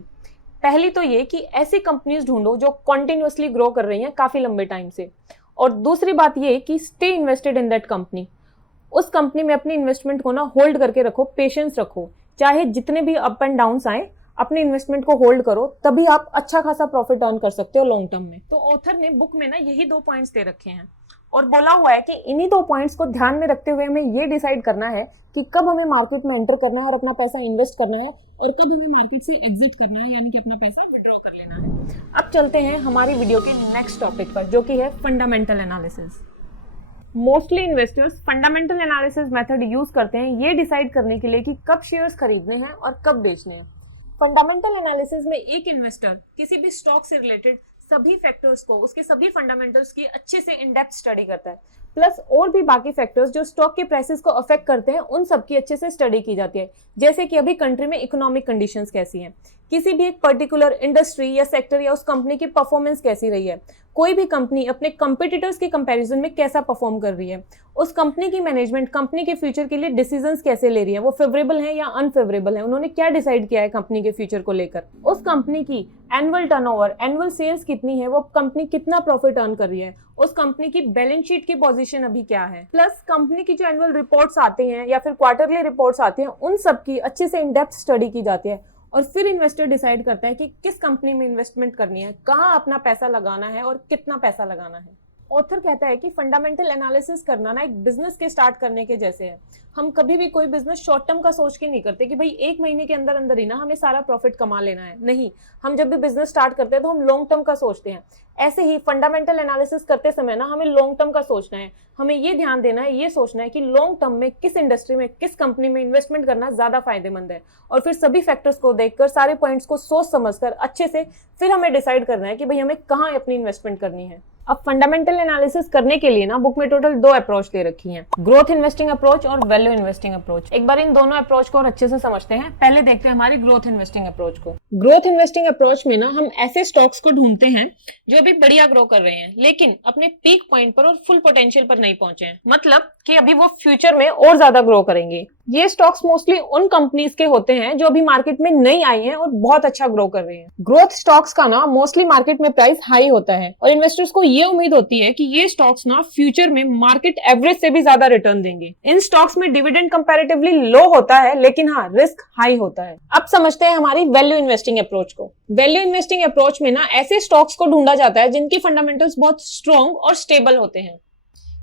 पहली तो ये कि ऐसी कंपनीज ढूंढो जो कंटिन्यूअसली ग्रो कर रही हैं काफी लंबे टाइम से, और दूसरी बात ये कि stay invested in that company. उस कंपनी में अपनी इन्वेस्टमेंट को ना होल्ड करके रखो, पेशेंस रखो, चाहे जितने भी अप एंड डाउन्स आए अपनी इन्वेस्टमेंट को होल्ड करो, तभी आप अच्छा खासा प्रॉफिट अर्न कर सकते हो लॉन्ग टर्म में। तो ऑथर ने बुक में ना यही 2 पॉइंट्स दे रखे हैं और बोला हुआ है कि इन्हीं 2 पॉइंट्स को ध्यान में रखते हुए हमें ये डिसाइड करना है कि कब हमें मार्केट में एंटर करना है और अपना पैसा इन्वेस्ट करना है और कब हमें मार्केट से एग्जिट करना है, यानी कि अपना पैसा विड्रॉ कर लेना है। अब चलते हैं हमारी वीडियो के नेक्स्ट टॉपिक पर, जो कि है fundamental analysis. Mostly investors fundamental analysis method use करते हैं ये डिसाइड करने के लिए कि कब शेयर्स खरीदने हैं और कब बेचने हैं। फंडामेंटल एनालिसिस में एक इन्वेस्टर किसी भी स्टॉक से रिलेटेड सभी फैक्टर्स को, उसके सभी फंडामेंटल्स की अच्छे से इन डेप्थ स्टडी करता है, प्लस और भी बाकी फैक्टर्स जो स्टॉक के प्राइसेस को अफेक्ट करते हैं उन सब की अच्छे से स्टडी की जाती है। जैसे कि अभी कंट्री में इकोनॉमिक कंडीशंस कैसी हैं, किसी भी एक पर्टिकुलर इंडस्ट्री या सेक्टर या उस कंपनी की परफॉर्मेंस कैसी रही है, कोई भी कंपनी अपने कंपटीटर्स के कंपैरिजन में कैसा परफॉर्म कर रही है, उस कंपनी की मैनेजमेंट कंपनी के फ्यूचर के लिए डिसीजंस कैसे ले रही है, वो फेवरेबल है या अनफेवरेबल है, उन्होंने क्या डिसाइड किया है कंपनी के फ्यूचर को लेकर, उस कंपनी की एनुअल टर्नओवर, एनुअल सेल्स कितनी है, वो कंपनी कितना प्रॉफिट अर्न कर रही है, उस कंपनी की बैलेंस शीट की पोजीशन अभी क्या है, प्लस कंपनी की जो एनुअल रिपोर्ट्स आते हैं या फिर क्वार्टरली रिपोर्ट्स आती हैं उन सब की अच्छे से इन डेप्थ स्टडी की जाती है। और फिर इन्वेस्टर डिसाइड करता है कि किस कंपनी में इन्वेस्टमेंट करनी है, कहाँ अपना पैसा लगाना है और कितना पैसा लगाना है। ऑथर कहता है कि फंडामेंटल एनालिसिस करना ना एक बिजनेस के स्टार्ट करने के जैसे है। हम कभी भी कोई बिजनेस शॉर्ट टर्म का सोच के नहीं करते कि भाई 1 महीने के अंदर अंदर ही ना हमें सारा प्रॉफिट कमा लेना है, नहीं। हम जब भी बिजनेस स्टार्ट करते हैं तो हम लॉन्ग टर्म का सोचते हैं। ऐसे ही फंडामेंटल एनालिसिस करते समय ना हमें लॉन्ग टर्म का सोचना है, हमें ये ध्यान देना है, ये सोचना है कि लॉन्ग टर्म में किस इंडस्ट्री में, किस कंपनी में इन्वेस्टमेंट करना ज्यादा फायदेमंद है, और फिर सभी फैक्टर्स को देखकर, सारे पॉइंट्स को सोच समझकर अच्छे से फिर हमें डिसाइड करना है कि भाई हमें कहाँ अपनी इन्वेस्टमेंट करनी है। अब फंडामेंटल एनालिसिस करने के लिए ना बुक में टोटल 2 अप्रोच दे रखी हैं, ग्रोथ इन्वेस्टिंग अप्रोच और वैल्यू इन्वेस्टिंग अप्रोच। एक बार इन दोनों अप्रोच को और अच्छे से समझते हैं। पहले देखते हैं हमारी ग्रोथ इन्वेस्टिंग अप्रोच को। ग्रोथ इन्वेस्टिंग अप्रोच में ना हम ऐसे स्टॉक्स को ढूंढते हैं जो अभी बढ़िया ग्रो कर रहे हैं लेकिन अपने पीक पॉइंट पर और फुल पोटेंशियल पर नहीं पहुंचे हैं, मतलब कि अभी वो फ्यूचर में और ज्यादा ग्रो करेंगे। ये स्टॉक्स मोस्टली उन कंपनीज के होते हैं जो अभी मार्केट में नई आई हैं और बहुत अच्छा ग्रो कर रही हैं। ग्रोथ स्टॉक्स का ना मोस्टली मार्केट में प्राइस हाई होता है और इन्वेस्टर्स को ये उम्मीद होती है कि ये स्टॉक्स ना फ्यूचर में मार्केट एवरेज से भी ज्यादा रिटर्न देंगे। इन स्टॉक्स में डिविडेंड कंपैरेटिवली लो होता है लेकिन हाँ रिस्क हाई होता है। अब समझते हैं हमारी वैल्यू इन्वेस्टिंग अप्रोच को। वैल्यू इन्वेस्टिंग अप्रोच में ना ऐसे स्टॉक्स को ढूंढा जाता है जिनकी फंडामेंटल्स बहुत स्ट्रॉन्ग और स्टेबल होते हैं।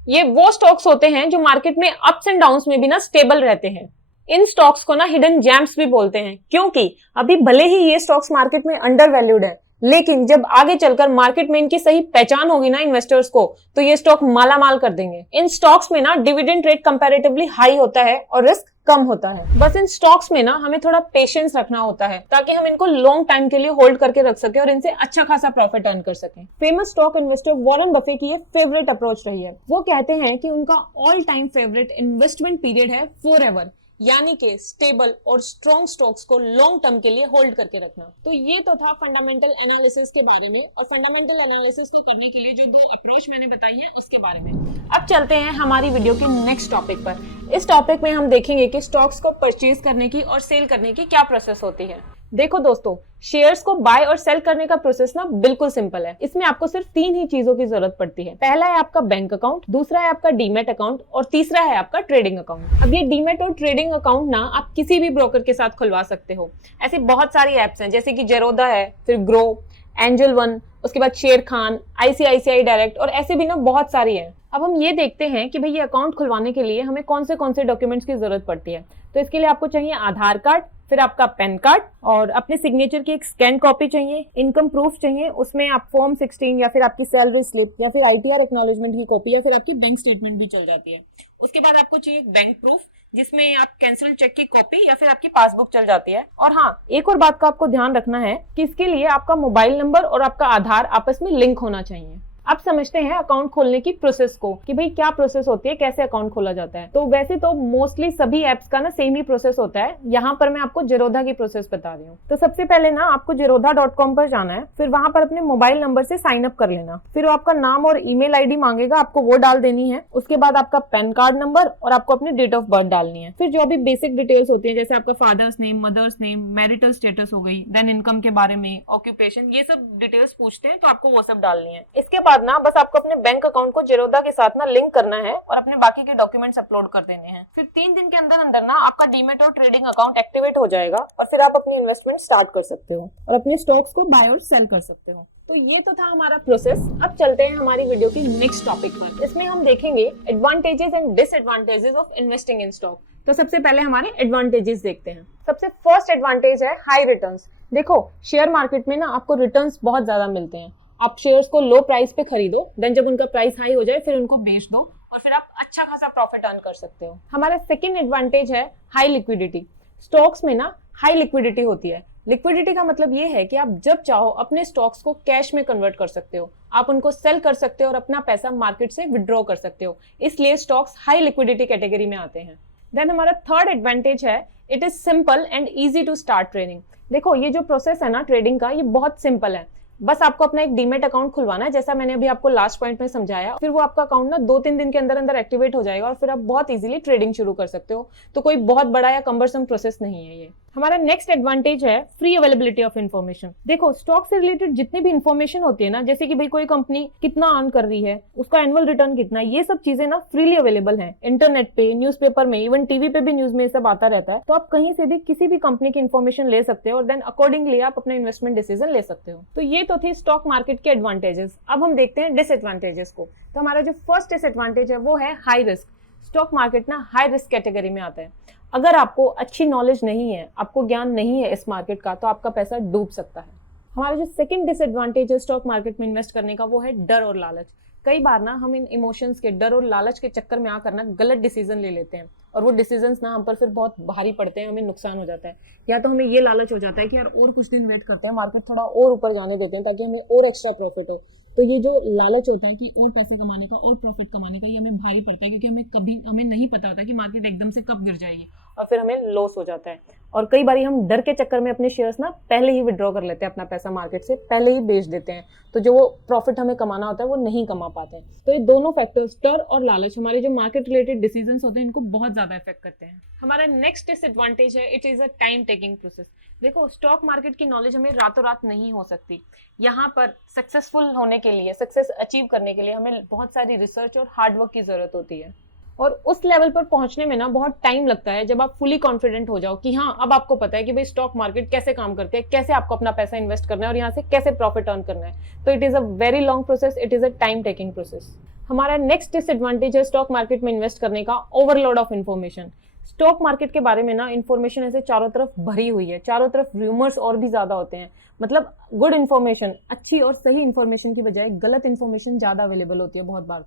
ये वो स्टॉक्स होते हैं जो मार्केट में अप्स एंड डाउन्स में भी ना स्टेबल रहते हैं। इन स्टॉक्स को ना हिडन जेम्स भी बोलते हैं क्योंकि अभी भले ही ये स्टॉक्स मार्केट में अंडर वैल्यूड है लेकिन जब आगे चलकर मार्केट में इनकी सही पहचान होगी ना इन्वेस्टर्स को, तो ये स्टॉक माला माल कर देंगे। इन स्टॉक्स में ना डिविडेंड रेट कंपैरेटिवली हाई होता है और रिस्क कम होता है। बस इन स्टॉक्स में ना हमें थोड़ा पेशेंस रखना होता है ताकि हम इनको लॉन्ग टाइम के लिए होल्ड करके रख सके और इनसे अच्छा खासा प्रॉफिट अर्न कर सकें। Famous stock investor Warren Buffett की ये फेवरेट अप्रोच रही है। वो कहते हैं कि उनका all time favourite investment period है फॉरएवर, यानी कि स्टेबल और स्ट्रॉन्ग स्टॉक्स को लॉन्ग टर्म के लिए होल्ड करके रखना। तो ये तो था फंडामेंटल एनालिसिस के बारे में, और फंडामेंटल एनालिसिस को करने के लिए जो दो अप्रोच मैंने बताई है उसके बारे में। अब चलते हैं हमारी वीडियो के नेक्स्ट टॉपिक पर। इस टॉपिक में हम देखेंगे कि स्टॉक्स को परचेज करने की और सेल करने की क्या प्रोसेस होती है। देखो दोस्तों, शेयर्स को बाय और सेल करने का प्रोसेस ना बिल्कुल सिंपल है। इसमें आपको सिर्फ 3 ही चीजों की जरूरत पड़ती है। पहला है आपका बैंक अकाउंट, दूसरा है आपका डीमैट अकाउंट और तीसरा है आपका ट्रेडिंग अकाउंट। अब ये डीमैट और ट्रेडिंग अकाउंट ना आप किसी भी ब्रोकर के साथ खुलवा सकते हो। ऐसी बहुत सारी एप्स हैं जैसे कि जेरोदा है, फिर ग्रो, एंजल वन, उसके बाद शेर खान, ICICI डायरेक्ट और ऐसे भी ना बहुत सारी है। अब हम ये देखते हैं कि भाई ये अकाउंट खुलवाने के लिए हमें कौन से डॉक्यूमेंट्स की जरूरत पड़ती है। तो इसके लिए आपको चाहिए आधार कार्ड, फिर आपका पैन कार्ड और अपने सिग्नेचर की एक स्कैन कॉपी चाहिए, इनकम प्रूफ चाहिए, उसमें आप फॉर्म 16 या फिर आपकी सैलरी स्लिप या फिर ITR एक्नॉलेजमेंट की कॉपी या फिर आपकी बैंक स्टेटमेंट भी चल जाती है। उसके बाद आपको चाहिए एक बैंक प्रूफ जिसमें आप कैंसिल चेक की कॉपी या फिर आपकी पासबुक चल जाती है। और हाँ, एक और बात का आपको ध्यान रखना है कि इसके लिए आपका मोबाइल नंबर और आपका आधार आपस में लिंक होना चाहिए। अब समझते हैं अकाउंट खोलने की प्रोसेस को कि भाई क्या प्रोसेस होती है, कैसे अकाउंट खोला जाता है। तो वैसे तो मोस्टली सभी एप्स का ना सेम ही प्रोसेस होता है। यहाँ पर मैं आपको जेरोधा की प्रोसेस बता रही हूँ। तो सबसे पहले ना आपको zerodha.com पर जाना है, फिर वहां पर अपने मोबाइल नंबर से साइन अप कर लेना। फिर वो आपका नाम और ईमेल ID मांगेगा, आपको वो डाल देनी है। उसके बाद आपका पैन कार्ड नंबर और आपको अपनी डेट ऑफ बर्थ डालनी है। फिर जो भी बेसिक डिटेल्स होती है जैसे आपका father's name, mother's name, marital status हो गई, देन इनकम के बारे में, ऑक्यूपेशन, ये सब डिटेल्स पूछते हैं तो आपको वो सब डालनी है। इसके बाद ना बस आपको अपने बैंक अकाउंट को जेरोधा के साथ ना लिंक करना है और अपने बाकी के डॉक्यूमेंट्स अपलोड कर देने हैं। फिर 3 दिन के अंदर अंदर ना आपका डीमैट और ट्रेडिंग अकाउंट एक्टिवेट हो जाएगा और फिर आप अपनी इन्वेस्टमेंट स्टार्ट कर सकते हो और अपने स्टॉक्स को बाय और सेल कर सकते हो। तो ये तो था हमारा प्रोसेस। अब चलते हैं हमारी वीडियो की नेक्स्ट टॉपिक पर। इसमें हम देखेंगे advantages and disadvantages of investing in stock. तो सबसे पहले हमारे एडवांटेजेस देखते हैं। सबसे फर्स्ट एडवांटेज है हाई रिटर्न्स। देखो, शेयर मार्केट में ना आपको रिटर्न्स बहुत ज्यादा मिलते हैं। आप शेयर्स को लो प्राइस पे खरीदो, देन जब उनका प्राइस हाई हो जाए फिर उनको बेच दो और फिर आप अच्छा खासा प्रॉफिट अर्न कर सकते हो। हमारा सेकंड एडवांटेज है हाई लिक्विडिटी। स्टॉक्स में ना हाई लिक्विडिटी होती है। लिक्विडिटी का मतलब ये है कि आप जब चाहो अपने स्टॉक्स को कैश में कन्वर्ट कर सकते हो, आप उनको सेल कर सकते हो और अपना पैसा मार्केट से विड्रॉ कर सकते हो। इसलिए स्टॉक्स हाई लिक्विडिटी कैटेगरी में आते हैं। देन हमारा थर्ड एडवांटेज है it is simple and easy to start trading. देखो, ये जो प्रोसेस है ना ट्रेडिंग का, ये बहुत सिंपल है। बस आपको अपना एक डीमैट अकाउंट खुलवाना है, जैसा मैंने अभी आपको लास्ट पॉइंट में समझाया। फिर वो आपका अकाउंट ना 2-3 दिन के अंदर अंदर एक्टिवेट हो जाएगा और फिर आप बहुत इजीली ट्रेडिंग शुरू कर सकते हो। तो कोई बहुत बड़ा या कम्बरसम प्रोसेस नहीं है ये। हमारा नेक्स्ट एडवांटेज है फ्री अवेलेबिलिटी ऑफ इन्फॉर्मेशन। देखो, स्टॉक से रिलेटेड जितनी भी इन्फॉर्मेशन होती है ना, जैसे कि भाई कोई कंपनी कितना अर्न कर रही है, उसका एनुअल रिटर्न कितना है, ये सब चीजें ना फ्रीली अवेलेबल हैं। इंटरनेट पे, न्यूज़पेपर में, इवन टीवी पे भी न्यूज में ये सब आता रहता है। तो आप कहीं से भी किसी भी कंपनी की इन्फॉर्मेशन ले सकते हो और देन अकॉर्डिंगली आप अपना इन्वेस्टमेंट डिसीजन ले सकते हो। तो ये तो थी स्टॉक मार्केट के एडवांटेजेस। अब हम देखते हैं डिसएडवांटेजेस को। तो हमारा जो फर्स्ट डिसएडवांटेज है वो है हाई रिस्क। स्टॉक मार्केट ना हाई रिस्क कैटेगरी में आता है। अगर आपको अच्छी नॉलेज नहीं है, आपको ज्ञान नहीं है इस मार्केट का, तो आपका पैसा डूब सकता है। हमारा जो सेकंड डिसएडवांटेज है स्टॉक मार्केट में इन्वेस्ट करने का, वो है डर और लालच। कई बार ना हम इन इमोशंस के, डर और लालच के चक्कर में आकर ना गलत डिसीजन ले लेते हैं और वो डिसीजंस ना हम पर फिर बहुत भारी पड़ते हैं, हमें नुकसान हो जाता है। या तो हमें ये लालच हो जाता है कि यार और कुछ दिन वेट करते हैं, मार्केट थोड़ा और ऊपर जाने देते हैं ताकि हमें और एक्स्ट्रा प्रॉफिट हो। तो ये जो लालच होता है कि और पैसे कमाने का और प्रॉफिट कमाने का, ये हमें भारी पड़ता है क्योंकि हमें नहीं पता होता कि मार्केट एकदम से कब गिर जाएगी और फिर हमें लॉस हो जाता है। और कई बार हम डर के चक्कर में अपने शेयर्स ना पहले ही विड्रॉ कर लेते हैं, अपना पैसा मार्केट से पहले ही बेच देते हैं। तो जो वो प्रॉफिट हमें कमाना होता है वो नहीं कमा पाते हैं। तो ये दोनों फैक्टर्स, डर और लालच, हमारे जो मार्केट रिलेटेड डिसीजंस होते हैं इनको बहुत ज्यादा इफेक्ट करते हैं। हमारा नेक्स्ट डिसएडवांटेज है it is a time taking process. देखो, स्टॉक मार्केट की नॉलेज हमें रातों रात नहीं हो सकती। यहाँ पर सक्सेसफुल होने के लिए, सक्सेस अचीव करने के लिए हमें बहुत सारी रिसर्च और हार्डवर्क की जरूरत होती है। और उस लेवल पर पहुंचने में ना बहुत टाइम लगता है जब आप फुली कॉन्फिडेंट हो जाओ कि हाँ, अब आपको पता है कि भाई स्टॉक मार्केट कैसे काम करते हैं, कैसे आपको अपना पैसा इन्वेस्ट करना है और यहाँ से कैसे प्रॉफिट अर्न करना है। तो it is a very long process, it is a time taking process. हमारा नेक्स्ट डिसएडवांटेज है स्टॉक मार्केट में इन्वेस्ट करने का, overload of information. Stock market के बारे में ना इन्फॉर्मेशन ऐसे चारों तरफ भरी हुई है, चारों तरफ रूमर्स और भी ज्यादा होते हैं। मतलब गुड इन्फॉर्मेशन, अच्छी और सही इन्फॉर्मेशन की बजाय गलत इन्फॉर्मेशन ज्यादा अवेलेबल होती है बहुत बार।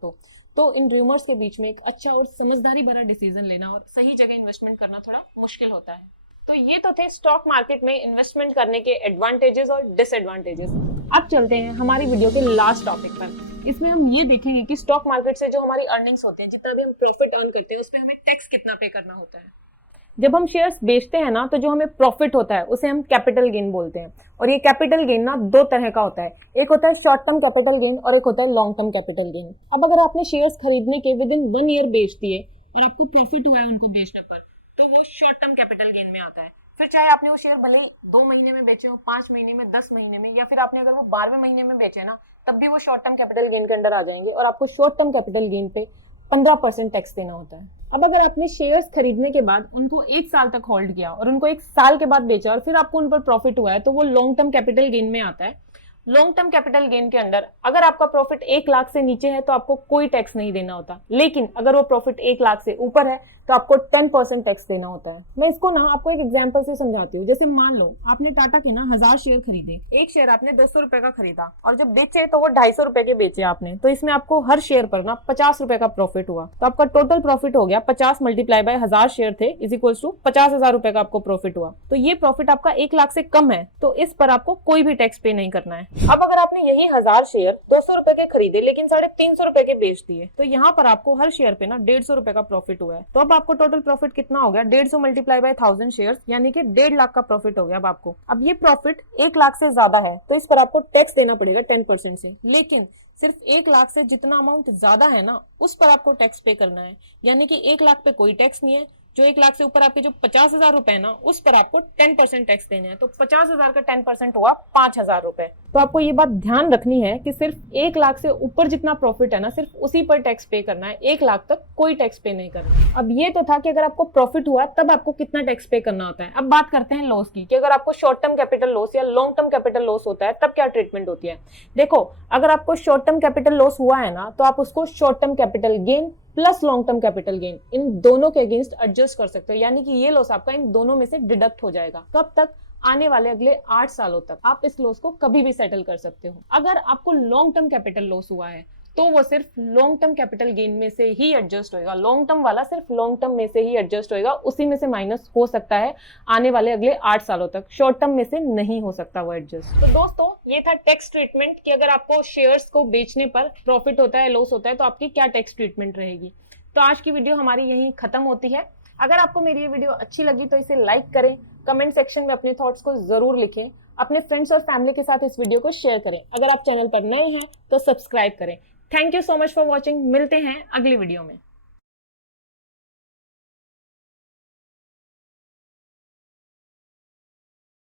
तो इन रूमर्स के बीच में एक अच्छा और समझदारी भरा डिसीजन लेना और सही जगह इन्वेस्टमेंट करना थोड़ा मुश्किल होता है। तो ये तो थे स्टॉक मार्केट में इन्वेस्टमेंट करने के एडवांटेजेस और डिसएडवांटेजेस। अब चलते हैं हमारी वीडियो के लास्ट टॉपिक पर। इसमें हम ये देखेंगे कि स्टॉक मार्केट से जो हमारी अर्निंग्स होते हैं, जितना भी हम प्रॉफिट अर्न करते हैं, उस पर हमें टैक्स कितना पे करना होता है। जब हम शेयर्स बेचते हैं ना, तो जो हमें प्रॉफिट होता है उसे हम कैपिटल गेन बोलते हैं। और ये कैपिटल गेन ना दो तरह का होता है, एक होता है शॉर्ट टर्म कैपिटल गेन और एक होता है लॉन्ग टर्म कैपिटल गेन। अब अगर आपने शेयर्स खरीदने के विद इन 1 ईयर बेच दिए और आपको प्रॉफिट हुआ है उनको बेचने पर, तो वो शॉर्ट टर्म कैपिटल गेन में आता है। फिर चाहे आपने वो शेयर भले ही 2 महीने में बेचे हो, 5 महीने में, 10 महीने में, या फिर आपने अगर वो 12वें महीने में बेचे ना, तब भी वो शॉर्ट टर्म कैपिटल गेन के अंडर आ जाएंगे और आपको शॉर्ट टर्म कैपिटल गेन पे 15% टैक्स देना होता है। अब अगर आपने शेयर्स खरीदने के बाद उनको 1 साल तक होल्ड किया और उनको 1 साल के बाद बेचा और फिर आपको उन पर प्रॉफिट हुआ है, तो वो लॉन्ग टर्म कैपिटल गेन में आता है। लॉन्ग टर्म कैपिटल गेन के अंदर अगर आपका प्रॉफिट 1 लाख से नीचे है तो आपको कोई टैक्स नहीं देना होता, लेकिन अगर वो प्रॉफिट 1 लाख से ऊपर है तो आपको 10% टैक्स देना होता है। मैं इसको ना आपको एक एग्जांपल से समझाती हूँ। जैसे मान लो आपने टाटा के ना 1000 शेयर खरीदे, एक शेयर आपने 200 रुपए का खरीदा और जब बेचे तो वो 250 रुपए के बेचे आपने, तो इसमें आपको हर शेयर पर ना 50 रुपए का प्रॉफिट हुआ। तो आपका टोटल प्रॉफिट हो गया 50 मल्टीप्लाई बाय 1000 शेयर थे इज इक्वल्स टू 50,000 रुपए का आपको प्रॉफिट हुआ। तो ये प्रॉफिट आपका 1 लाख से कम है, तो इस पर आपको कोई भी टैक्स पे नहीं करना है। अब अगर आपने यही 1000 शेयर 200 रुपए के खरीदे लेकिन 350 रुपए के बेच दिए, तो यहाँ पर आपको हर शेयर पे ना 150 रुपए का प्रॉफिट हुआ है। तो अब आपको टोटल प्रॉफिट कितना हो गया, 150 मल्टीप्लाई बाय 1000 शेयर्स, यानी कि 1.5 लाख का प्रॉफिट हो गया। अब आपको अब ये प्रॉफिट 1 लाख से ज्यादा है तो इस पर आपको टैक्स देना पड़ेगा 10% से। लेकिन सिर्फ 1 लाख से जितना अमाउंट ज्यादा है ना, उस पर आपको टैक्स पे करना है। यानी कि 1 लाख पे कोई टैक्स नहीं है। जो 1 लाख से ऊपर आपके जो 50,000 रुपए है ना, उस पर आपको 10% टैक्स देना है। तो 50,000 का 10% हुआ 5,000 रुपए। तो आपको ये बात ध्यान रखनी है कि सिर्फ 1 लाख से ऊपर जितना प्रॉफिट है ना, सिर्फ उसी पर टैक्स पे करना है। 1 लाख तक कोई टैक्स पे नहीं करना। अब ये तो था कि अगर आपको प्रॉफिट हुआ तब आपको कितना टैक्स पे करना होता है। अब बात करते हैं लॉस की, कि अगर आपको शॉर्ट टर्म कैपिटल लॉस या लॉन्ग टर्म कैपिटल लॉस होता है तब क्या ट्रीटमेंट होती है। देखो, अगर आपको शॉर्ट टर्म कैपिटल लॉस हुआ है ना, तो आप उसको short term capital gain plus long term capital gain, इन दोनों के अगेंस्ट एडजस्ट कर सकते हो। यानी कि ये लॉस आपका इन दोनों में से डिडक्ट हो जाएगा। कब तक? आने वाले अगले 8 सालों तक आप इस लॉस को कभी भी सेटल कर सकते हो। अगर आपको लॉन्ग टर्म कैपिटल लॉस हुआ है तो वो सिर्फ लॉन्ग टर्म कैपिटल गेन में से ही एडजस्ट होएगा। लॉन्ग टर्म वाला सिर्फ लॉन्ग टर्म में से ही एडजस्ट होएगा, उसी में से माइनस हो सकता है आने वाले अगले 8 सालों तक। शॉर्ट टर्म में से नहीं हो सकता वो एडजस्ट। तो दोस्तों, ये था टैक्स ट्रीटमेंट कि अगर आपको शेयर्स को बेचने पर प्रॉफिट होता है, लॉस होता है, तो आपकी क्या टैक्स ट्रीटमेंट रहेगी। तो आज की वीडियो हमारी यहीं खत्म होती है। अगर आपको मेरी ये वीडियो अच्छी लगी तो इसे लाइक करें, कमेंट सेक्शन में अपने थॉट्स को जरूर लिखें, अपने फ्रेंड्स और फैमिली के साथ इस वीडियो को शेयर करें। अगर आप चैनल पर नए हैं तो सब्सक्राइब करें। Thank you so much for watching. मिलते हैं अगली वीडियो में।